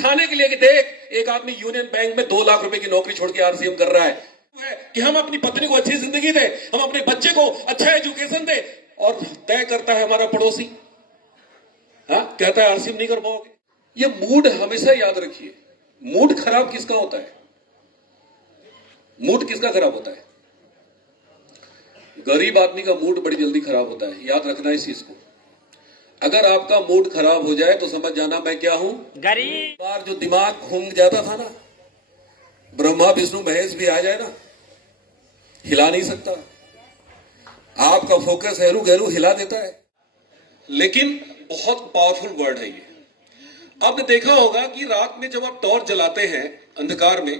दिखाने के लिए कि देख एक आदमी यूनियन बैंक में 2 लाख रुपए की नौकरी छोड़ के आरसीएम कर रहा है कि हम अपनी पत्नी को अच्छी जिंदगी दे, हम अपने बच्चे को अच्छा एजुकेशन दे, और तय करता है हमारा पड़ोसी, हाँ, कहता है आरसीएम नहीं कर पाओगे। ये मूड हमेशा याद रखिए, मूड खराब किसका होता है? मूड किसका खराब होता है? गरीब आदमी का मूड बड़ी जल्दी खराब होता है, याद रखना इस चीज को। अगर आपका मूड खराब हो जाए तो समझ जाना मैं क्या हूं, गरीब। बार जो दिमाग घूम जाता था ना, ब्रह्मा विष्णु महेश भी आ जाए ना, हिला नहीं सकता। आपका फोकस हेरू गहरू हिला देता है। लेकिन बहुत पावरफुल वर्ड है ये। आपने देखा होगा कि रात में जब आप टॉर्च जलाते हैं अंधकार में,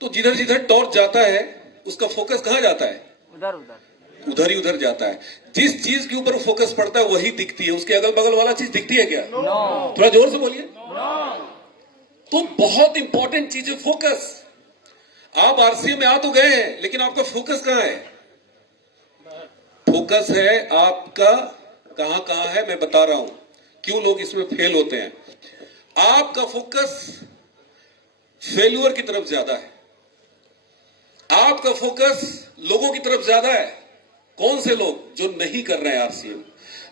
तो जिधर जिधर टॉर्च जाता है उसका फोकस कहां जाता है? उधर उधर, उधर ही उधर जाता है। जिस चीज के ऊपर फोकस पड़ता है वही दिखती है, उसके अगल बगल वाला चीज दिखती है क्या? no. थोड़ा जोर से बोलिए। no. तो बहुत इंपॉर्टेंट चीज है फोकस। आप आरसीए में आ तो गए हैं, लेकिन आपका फोकस कहां है? फोकस है आपका कहां कहां है, मैं बता रहा हूं क्यों लोग इसमें फेल होते हैं। आपका फोकस फेल्यूर की तरफ ज्यादा है, आपका फोकस लोगों की तरफ ज्यादा है। कौन से लोग? जो नहीं कर रहे हैं आरसीएम,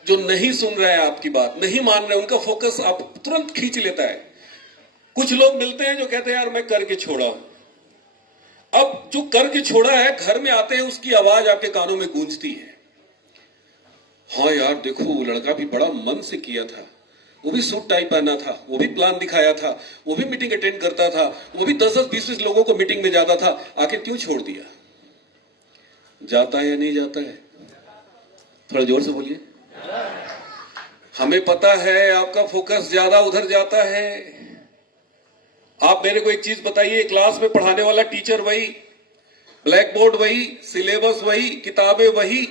जो नहीं सुन रहे हैं आपकी बात, नहीं मान रहे, उनका फोकस आप तुरंत खींच लेता है। कुछ लोग मिलते हैं जो कहते हैं यार मैं करके छोड़ा हूं। अब जो करके छोड़ा है, घर में आते हैं उसकी आवाज आपके कानों में गूंजती है, हाँ यार देखो वो लड़का भी बड़ा मन से किया था, वो भी सूट टाई पहना था, वो भी प्लान दिखाया था, वो भी मीटिंग अटेंड करता था, वो भी 10-10, 20-20 लोगों को मीटिंग में जाता था, आखिर क्यों छोड़ दिया? जाता है या नहीं जाता है? थोड़ा जोर से बोलिए। हमें पता है आपका फोकस ज्यादा उधर जाता है। आप मेरे को एक चीज बताइए, क्लास में पढ़ाने वाला टीचर वही, ब्लैक बोर्ड वही, सिलेबस वही, किताबें वही,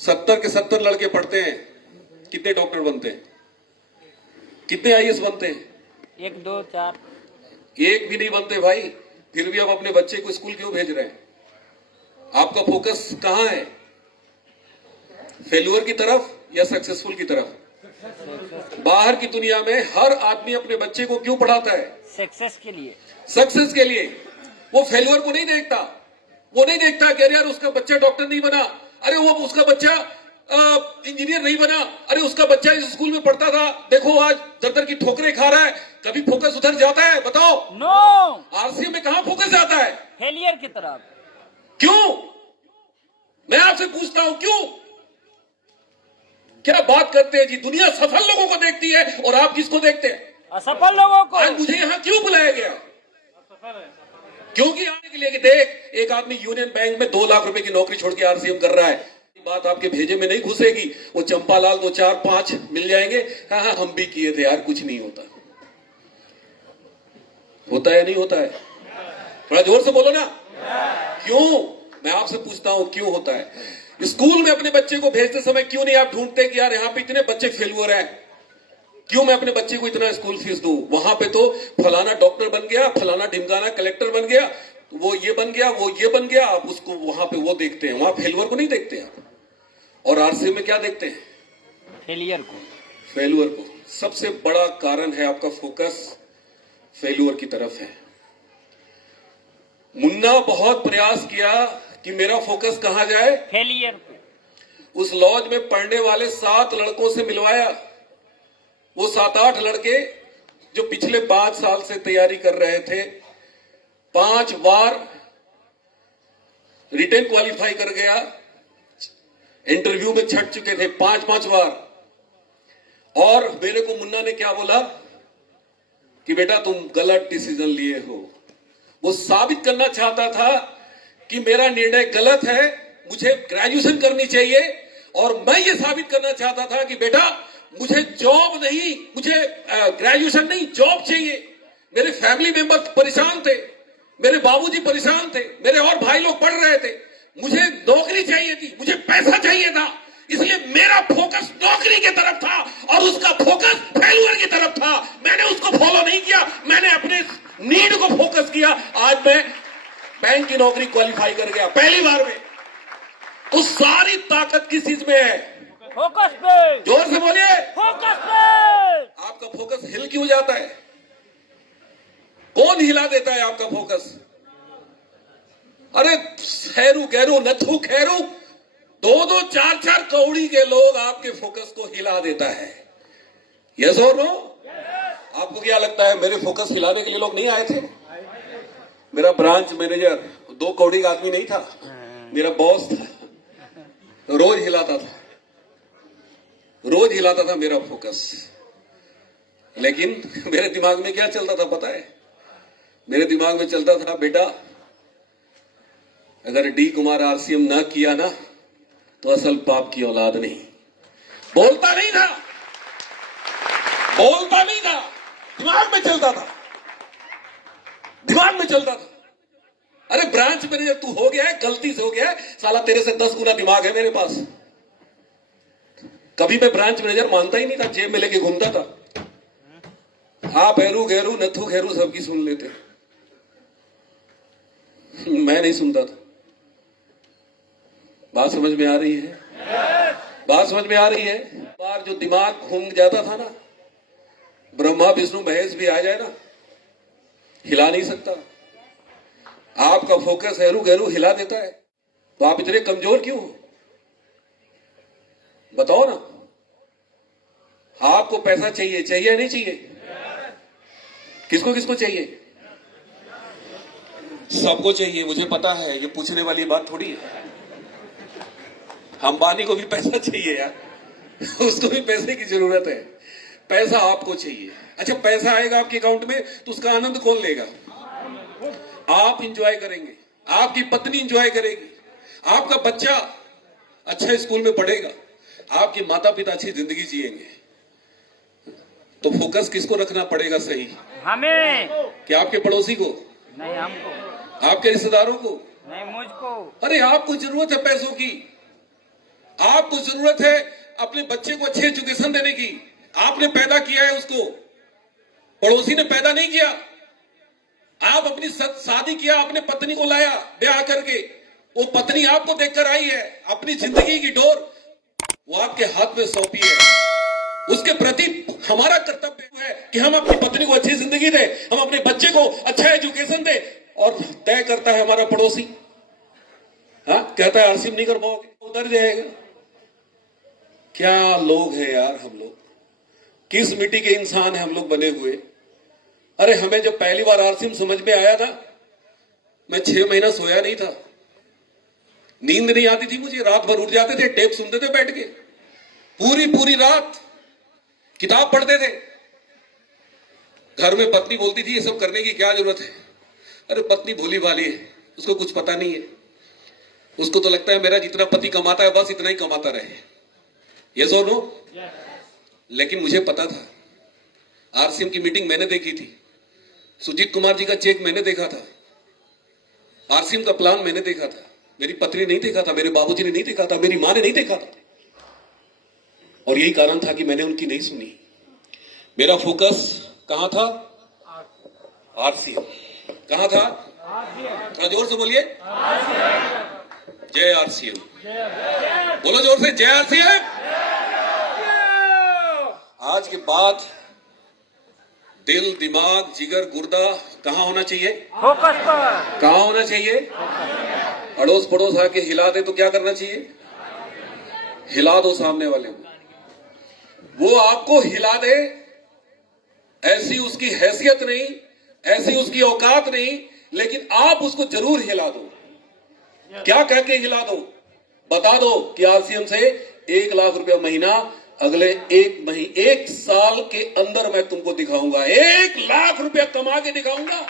70 के 70 लड़के पढ़ते हैं, कितने डॉक्टर बनते हैं? कितने आईएएस बनते हैं? 1 2 4 एक भी नहीं बनते भाई। फिर भी आप अपने बच्चे को स्कूल क्यों भेज रहे हैं? आपका फोकस कहां है? फेल्यूर की तरफ या सक्सेसफुल की तरफ? बाहर की दुनिया में हर आदमी अपने बच्चे को क्यों पढ़ाता है? सक्सेस के लिए। सक्सेस के लिए। वो फेल्यूर को नहीं देखता। वो नहीं देखता कि अरे यार उसका बच्चा डॉक्टर नहीं बना, अरे वो उसका बच्चा इंजीनियर नहीं बना, अरे उसका बच्चा इस स्कूल में पढ़ता था, देखो आज दर-दर की ठोकरें खा रहा है। कभी फोकस उधर जाता है? बताओ। नो। आरसीएम में कहां फोकस जाता है? फेलियर की तरफ। क्यों? मैं आपसे पूछता हूं क्यों? क्या बात करते हैं जी? दुनिया सफल लोगों को देखती है और आप किसको देखते हैं? असफल लोगों को। आज मुझे यहां क्यों बुलाया गया? क्योंकि आने के लिए कि देख एक आदमी यूनियन बैंक में 2 लाख रुपए की नौकरी छोड़ के आरसीएम कर रहा है। बात आपके भेजे में नहीं घुसेगी। वो चंपालाल 2 4 5 मिल जाएंगे, हाँ हाँ हम भी किए थे यार, कुछ नहीं होता। होता है नहीं होता है? बड़ा जोर से बोलो ना। क्यों? मैं आपसे पूछता हूं क्यों होता है? स्कूल में अपने बच्चे को भेजते समय क्यों नहीं आप ढूंढते कि यार यहाँ पे इतने बच्चे फेल्यूर हैं, क्यों मैं अपने बच्चे को इतना स्कूल फीस दूं? वहां पे तो फलाना डॉक्टर बन गया, फलाना ढिमकाना कलेक्टर बन गया, वो ये बन गया, वो ये बन गया। आप उसको वहां पे वो देखते हैं, वहां फेल्यूर को नहीं देखते आप। और आरसीएम में क्या देखते हैं? फेलियर को। फेल्यूर को। सबसे बड़ा कारण है आपका फोकस फेल्यूर की तरफ है। मुन्ना बहुत प्रयास किया कि मेरा फोकस कहां जाए? फेलियर पे। उस लॉज में पढ़ने वाले 7 लड़कों से मिलवाया। वो 7-8 लड़के जो पिछले 5 साल से तैयारी कर रहे थे, 5 बार रिटेन क्वालिफाई कर गया, इंटरव्यू में छट चुके थे 5-5 बार। और मेरे को मुन्ना ने क्या बोला कि बेटा तुम गलत डिसीजन लिए हो। वो साबित करना चाहता था कि मेरा निर्णय गलत है, मुझे ग्रेजुएशन करनी चाहिए। और मैं ये साबित करना चाहता था कि बेटा मुझे जॉब नहीं, मुझे ग्रेजुएशन नहीं, जॉब चाहिए। मेरे फैमिली मेंबर्स परेशान थे, मेरे बाबूजी परेशान थे, मेरे और भाई लोग पढ़ रहे थे, मुझे नौकरी चाहिए थी, मुझे पैसा चाहिए था। इसलिए मेरा फोकस नौकरी की तरफ था और उसका फोकस फेल्यूर की तरफ था। मैंने उसको फॉलो नहीं किया, मैंने अपने नीड को फोकस किया। आज मैं बैंक की नौकरी क्वालिफाई कर गया पहली बार में। तो सारी ताकत किस चीज में है? फोकस पे, जोर से बोलिए। फोकस पे। आपका फोकस हिल क्यों जाता है? कौन हिला देता है आपका फोकस? अरे खैरू गैरू नथु खैरू, दो दो चार चार कौड़ी के लोग आपके फोकस को हिला देता है। यस और नो? आपको क्या लगता है मेरे फोकस हिलाने के लिए लोग नहीं आए थे? मेरा ब्रांच मैनेजर 2 कौड़ी का आदमी नहीं था, मेरा बॉस था, रोज हिलाता था, रोज हिलाता था मेरा फोकस। लेकिन मेरे दिमाग में क्या चलता था पता है? मेरे दिमाग में चलता था, बेटा अगर डी कुमार आरसीएम ना किया ना तो असल बाप की औलाद नहीं। बोलता नहीं था, बोलता नहीं था, दिमाग में चलता था, दिमाग में चलता था। अरे ब्रांच मैनेजर तू हो गया है, गलती से हो गया है, साला तेरे से 10 गुना दिमाग है मेरे पास। कभी मैं ब्रांच मैनेजर मानता ही नहीं था, जेब में लेके घूमता था। आप हैरू गैरू नथु खैरू सबकी सुन लेते, मैं नहीं सुनता था। बात समझ में आ रही है? बात समझ में आ रही है? बार जो दिमाग घूम जाता था ना, ब्रह्मा विष्णु महेश भी आ जाए ना, हिला नहीं सकता। आपका फोकस हैरू गैरू हिला देता है। तो आप इतने कमजोर क्यों हो? बताओ ना। आपको पैसा चाहिए, चाहिए नहीं चाहिए? किसको किसको चाहिए? सबको चाहिए, मुझे पता है। ये पूछने वाली बात थोड़ी है। अंबानी को भी पैसा चाहिए यार, उसको भी पैसे की जरूरत है। पैसा आपको चाहिए। अच्छा, पैसा आएगा आपके अकाउंट में तो उसका आनंद कौन लेगा? आप इंजॉय करेंगे, आपकी पत्नी इंजॉय करेगी, आपका बच्चा अच्छा स्कूल में पढ़ेगा, आपके माता पिता अच्छी जिंदगी जिएंगे। तो फोकस किसको रखना पड़ेगा सही? हमें। क्या आपके पड़ोसी को? नहीं हमको। आपके रिश्तेदारों को? नहीं मुझको। अरे आपको जरूरत है पैसों की, आपको जरूरत है अपने बच्चे को अच्छी एजुकेशन देने की। आपने पैदा किया है उसको, पड़ोसी ने पैदा नहीं किया। आप अपनी शादी किया, अपने पत्नी को लाया ब्याह करके, वो पत्नी आपको देखकर आई है। अपनी जिंदगी की डोर वो आपके हाथ में सौंपी है। उसके प्रति हमारा कर्तव्य है कि हम अपनी पत्नी को अच्छी जिंदगी दे, हम अपने बच्चे को अच्छा एजुकेशन दे। और तय करता है हमारा पड़ोसी, हाँ कहता है आरसीएम नहीं कर पाओगे, उतर जाएगा। क्या लोग हैं यार हम लोग, किस मिट्टी के इंसान हैं हम लोग बने हुए। अरे हमें जब पहली बार आरसीएम समझ में आया ना, मैं 6 महीना सोया नहीं था, नींद नहीं आती थी मुझे, रात भर उठ जाते थे, टेप सुनते थे बैठ के, पूरी पूरी रात किताब पढ़ते थे। घर में पत्नी बोलती थी ये सब करने की क्या जरूरत है? अरे पत्नी भोली भाली है, उसको कुछ पता नहीं है, उसको तो लगता है मेरा जितना पति कमाता है बस इतना ही कमाता रहे। यस और नो? लेकिन मुझे पता था, आरसीएम की मीटिंग मैंने देखी थी, सुजीत कुमार जी का चेक मैंने देखा था, आरसीएम का प्लान मैंने देखा था। मेरी पत्नी नहीं देखा था, मेरे बाबूजी ने नहीं देखा था, मेरी मां ने नहीं देखा था। और यही कारण था कि मैंने उनकी नहीं सुनी। मेरा फोकस कहां था? आरसीएम। कहां था? थोड़ा जोर से बोलिए, जय आरसीएम। बोलो जोर से, जय आरसीएम। आज के बाद दिल दिमाग जिगर गुर्दा कहां होना चाहिए? फोकस पर। कहां होना चाहिए? अड़ोस पड़ोस आके हिला दे तो क्या करना चाहिए? हिला दो सामने वाले को, वो आपको हिला दे, ऐसी उसकी हैसियत नहीं, ऐसी उसकी औकात नहीं, लेकिन आप उसको जरूर हिला दो। क्या कह के हिला दो? बता दो कि आरसीएम से 1 लाख रुपया महीना अगले 1 साल के अंदर मैं तुमको दिखाऊंगा, 1 लाख रुपया कमा के दिखाऊंगा।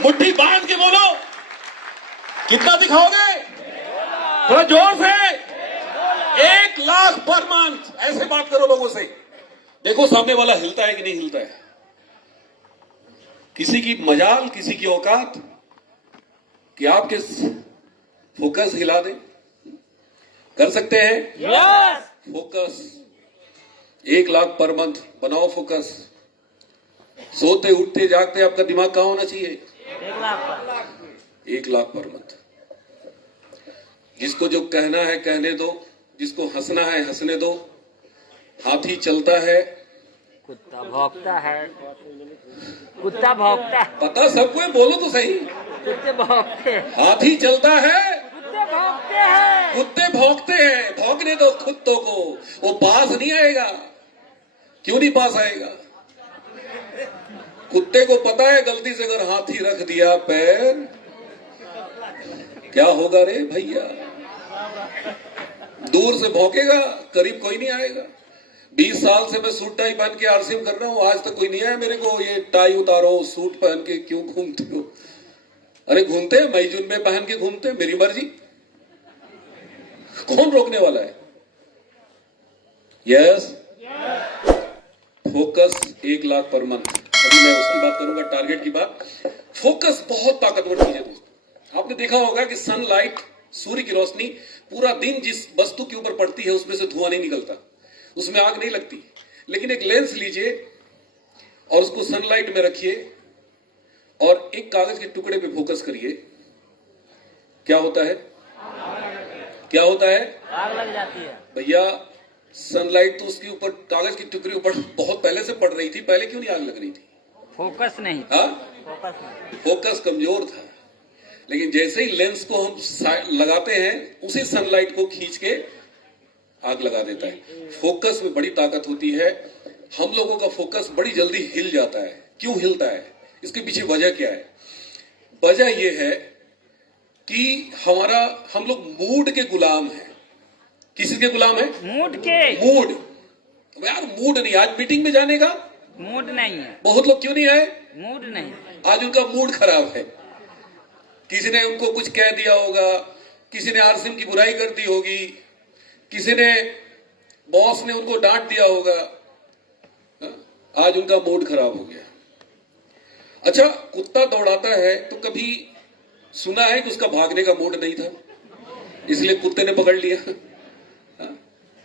मुट्ठी बांध के बोलो, कितना दिखाओगे? थोड़ा जोर से, 1 लाख पर मंथ। ऐसे बात करो लोगों से, देखो सामने वाला हिलता है कि नहीं हिलता है। किसी की मजाल, किसी की औकात कि आपके फोकस हिला दे। कर सकते हैं? Yes. Focus 1 lakh per month बनाओ फोकस। सोते उठते जागते आपका दिमाग कहां होना चाहिए? 1 लाख पर। 1 लाख पर मंथ। जिसको जो कहना है कहने दो, जिसको हंसना है हंसने दो, हाथी चलता है, कुत्ता भौंकता है। कुत्ता भौंकता है। पता सबको है, बोलो तो सही। कुत्ते भौंकते हैं। हाथी चलता है, कुत्ते भौंकते हैं। कुत्ते भौंकते हैं। भौंकने दो कुत्तों को, वो पास नहीं आएगा। क्यों नहीं पास आएगा? कुत्ते को पता है गलती से अगर हाथी रख दिया पैर, क्या होगा रे भैया? दूर से भौंकेगा, करीब कोई नहीं आएगा। 20 साल से मैं सूट टाई पहन के आरसीएम कर रहा हूं, आज तक कोई नहीं आया मेरे को ये टाई उतारो, सूट पहन के क्यों घूमते हो? अरे घूमते हैं, मई जून में पहन के घूमते हैं, मेरी मर्जी, कौन रोकने वाला है? Yes, focus 1 lakh per month. अभी मैं उसकी बात करूंगा, टारगेट की बात। फोकस बहुत ताकतवर चीज है दोस्तों। आपने देखा होगा कि सनलाइट, सूर्य की रोशनी पूरा दिन जिस वस्तु के ऊपर पड़ती है उसमें से धुआं नहीं निकलता, उसमें आग नहीं लगती। लेकिन एक लेंस लीजिए और उसको सनलाइट में रखिए और एक कागज के टुकड़े पे फोकस करिए, क्या होता है? क्या होता है? आग लग जाती है भैया। सनलाइट तो उसके ऊपर, कागज की टुकड़ी ऊपर बहुत पहले से पड़ रही थी, पहले क्यों नहीं आग लग रही थी? फोकस नहीं। हाँ, फोकस नहीं। फोकस कमजोर था। लेकिन जैसे ही लेंस को हम लगाते हैं, उसी सनलाइट को खींच के आग लगा देता है। फोकस में बड़ी ताकत होती है। हम लोगों का फोकस बड़ी जल्दी हिल जाता है। क्यों हिलता है? इसके पीछे वजह क्या है? वजह यह है कि हम लोग मूड के गुलाम हैं। किसी के गुलाम है? मूड के। मूड। यार मूड नहीं, आज मीटिंग में जाने का मूड नहीं है। बहुत लोग क्यों नहीं आए? मूड नहीं। आज उनका मूड खराब है। किसी ने उनको कुछ कह दिया होगा, किसी ने आरसीएम की बुराई कर दी होगी, किसी ने, बॉस ने उनको डांट दिया होगा। आज उनका मूड खराब हो गया। अच्छा, कुत्ता दौड़ाता है तो कभी सुना है कि उसका भागने का मूड नहीं था, इसलिए कुत्ते ने पकड़ लिया?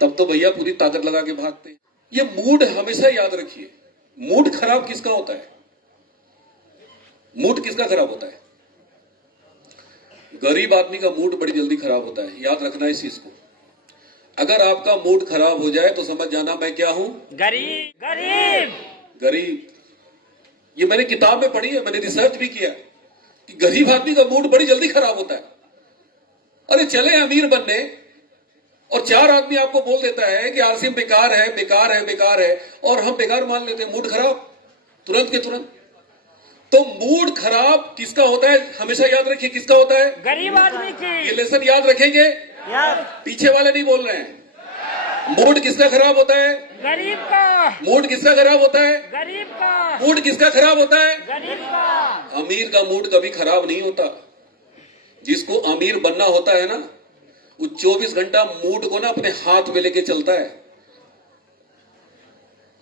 तब तो भैया पूरी ताकत लगा के भागते। ये मूड हमेशा याद रखिए। मूड खराब किसका होता है? मूड किसका खराब होता है? गरीब आदमी का मूड बड़ी जल्दी खराब होता है। याद रखना इस चीज को। अगर आपका मूड खराब हो जाए तो समझ जाना मैं क्या हूं? गरीब। गरीब। गरीब। ये मैंने किताब में पढ़ी है, मैंने रिसर्च भी किया कि गरीब आदमी का मूड बड़ी जल्दी खराब होता है। अरे चले अमीर बनने और 4 आदमी आपको बोल देता है कि आरसीएम बेकार है, बेकार है, बेकार है, और हम बेकार मान लेते हैं। मूड खराब तुरंत के तुरंत। तो मूड खराब किसका होता है? हमेशा याद रखिए, किसका होता है? गरीब आदमी की। ये लेसन याद रखेंगे। यार, पीछे वाले नहीं बोल रहे हैं। मूड किसका खराब होता है? गरीब का। मूड किसका खराब होता है? गरीब का। मूड किसका खराब होता है? गरीब का। अमीर का मूड कभी खराब नहीं होता। जिसको अमीर बनना होता है ना, वो 24 घंटा मूड को ना अपने हाथ में लेके चलता है।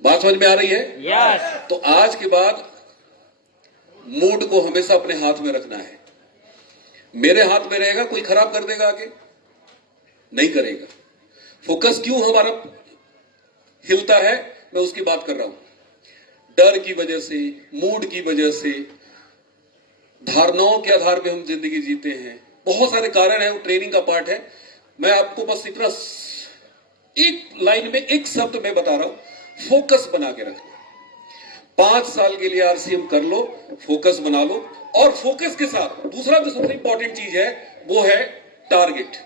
बात समझ में आ रही है? यस। तो आज के बाद मूड को हमेशा अपने हाथ में रखना है। मेरे हाथ में रहेगा, कोई खराब कर देगा आगे? नहीं करेगा। फोकस क्यों हमारा हिलता है, मैं उसकी बात कर रहा हूं। डर की वजह से, मूड की वजह से, धारणाओं के आधार पे हम जिंदगी जीते हैं। बहुत सारे कारण हैं, वो ट्रेनिंग का पार्ट है। मैं आपको बस इतना एक लाइन में एक शब्द में बता रहा हूं, फोकस बना के रखना। 5 साल के लिए आरसीएम कर लो, फोकस बना लो। और फोकस के साथ दूसरा जो सबसे इंपॉर्टेंट चीज है वो है टारगेट।